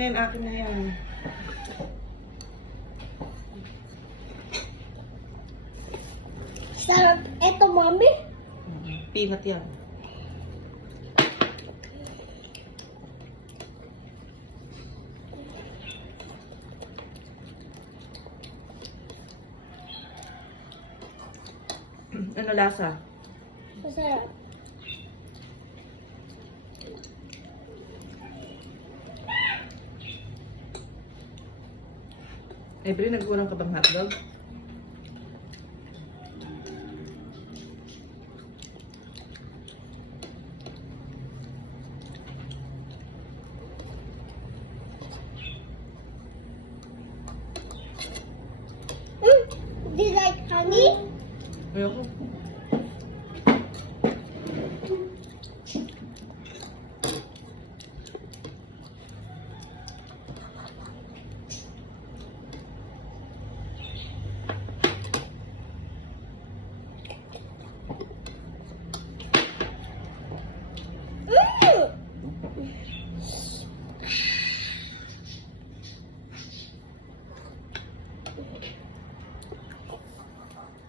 na yan, akin na yan. Sarap. Ito, mami. Peanut yan. Ano lasa? Masarap. Every nagkulang ka bang hotdog? Do you like honey? Ayoko.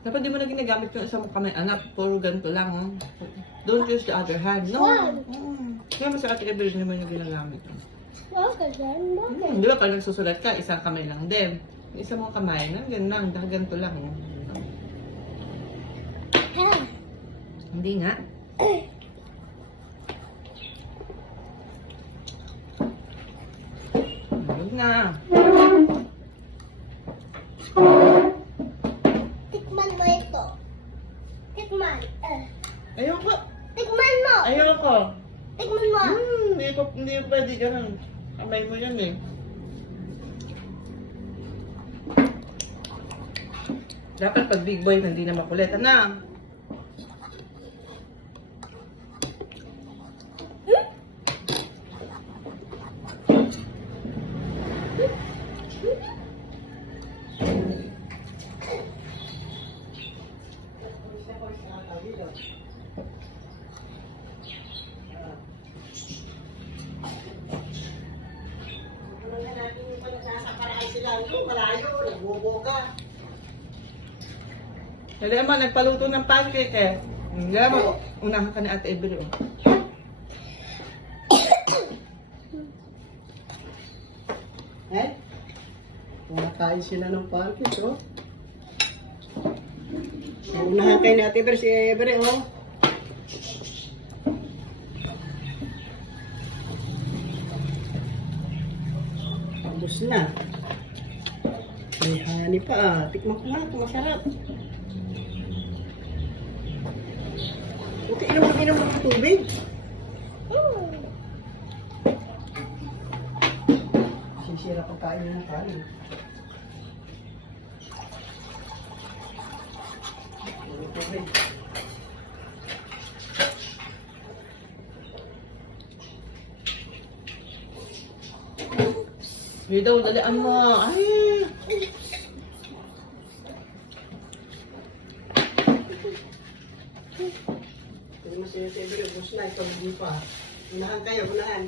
Dapat di mo na ginagamit yung isang kamay, anak. Puro ganito lang, ha? Don't use the other hand. No. Kaya mo sa ate Evelyn, hindi mo yung ginagamit. Bakit yan? Bakit? Di ba pag nagsusulat ka, isang kamay lang din. Yung isang mong kamay, ganun lang. Dahil ganito lang. Ha? Hindi nga. Huwag na. Tikman mo ito. Tikman. Ayoko. Tikman mo. Ayoko. Tikman mo. Hindi pwede ganun. Kamay mo yan eh. Dapat pag big boy, hindi na makulit. Ano? Dali mo, nagpaluto ng pancake eh. Dali mo, unahan ka ni Ate Evelyn. Eh? Kumakain sila ng pancake, oh. Unahan kayo ni Ate Ber, si Ebre, oh. Tapos na. May honey pa, ah. Tikman ko nga, ito masarap. Okay, inom mo ng tubig. Sisira pa tayo ng kain. Tubig. Widow, dalian mo. Ay! Hindi mo siya Ebre, ubos na, ikaw hindi pa. Unahan kayo, unahan.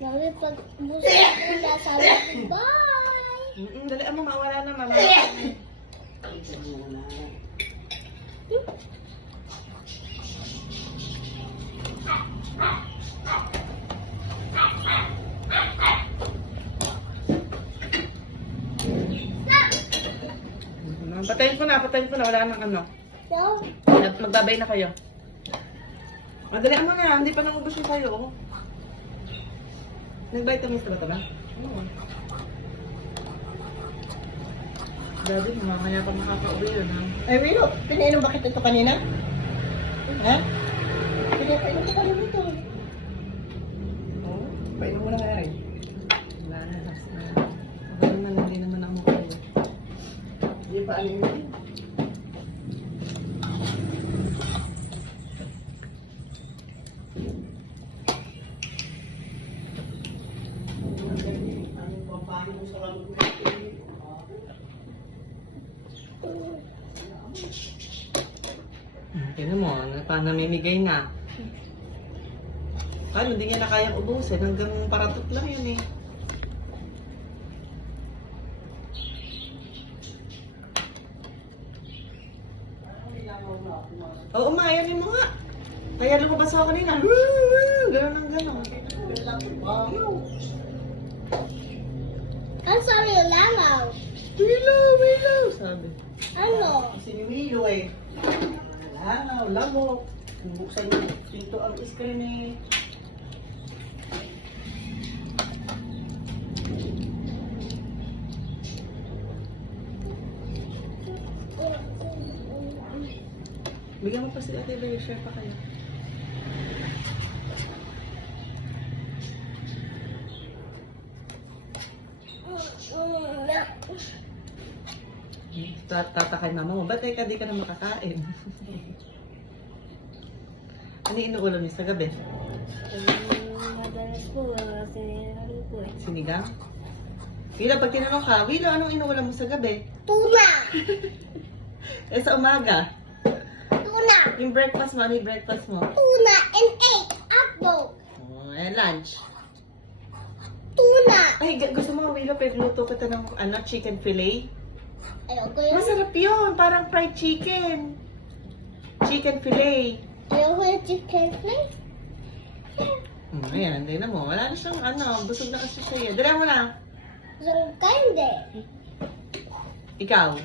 Mami, pag busa ko na, sabi ko, bye! Dalian mo, mawala na, mama. Ito mo unahan. Patayin ko na, wala nang ano. So, Magbabay na kayo. Madalian mo na, hindi pa nangubos yung kayo. Oh. Nag-vitamins na ba ito ba? Oo. Daddy, mamaya pa makaka-uwi yun, ha? Ay, Milo, pinainom ba kita ito kanina? Ha? Pinainom ko kanina ito. Oo, painom mo na nga rin. Wala na, last na. Okay naman, hindi naman ako makauwi. Hindi pa ano yun. Tignan mo, namimigay na. Ano, hindi niya na kayang ubusin. Hanggang paratot lang yun eh. Oo, mayanin mo nga. Kaya lumabas ako kanina. Ganon ang ganon. Ang sabi yung lalaw. Willow, sabi. Ano? Kasi ni Willow eh. Lalaw, lamok. Buksan mo dito ang screen eh. Bigyan mo pa si Ate Bea, share pa kayo. Tatakay mama mo, ba't ka di ka na makakain? Ano yung inuulam niyo sa gabi? Madalas po, wala sinilang po eh. Sinigang? Wila, pag tinanong ka, Wila, anong inuulam mo sa gabi? Tuna! Eh, sa umaga? Tuna! Yung breakfast mo, ano yung breakfast mo? Tuna and egg! Apple! Oh, eh, lunch. Tuna! Ay, gusto mo, Wila, pagluto kita ng chicken fillet? Ayoko yun. Masarap yun, parang fried chicken. Chicken fillet. Ayoko yung chicken flick. Ayan, hindi na mo. Wala na siyang busog na kasi siya. Dala mo na. Yung kande. Ikaw.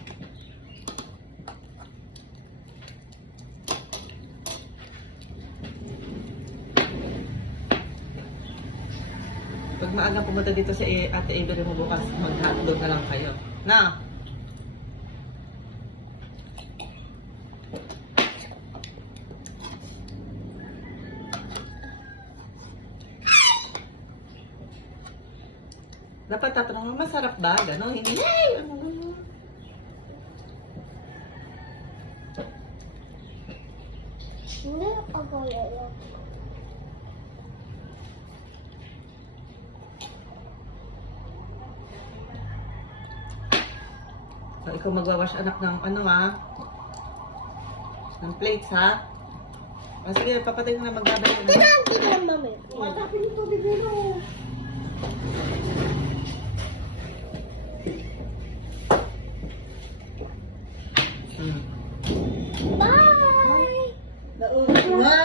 Pag maaga pumunta dito si Ate Avery mo bukas, mag-hotdog na lang kayo. Na? Dapat tatanong mo, masarap ba? Ganon, hindi. Ay, ano, ano. Hindi ako yun. So, ikaw magwawash anak ng ng plates ha? O sige, papatay mo na magbabay na. Tignan, tignan, mami. Matapin ito, bibiro. Hmm. Bye! Nauna.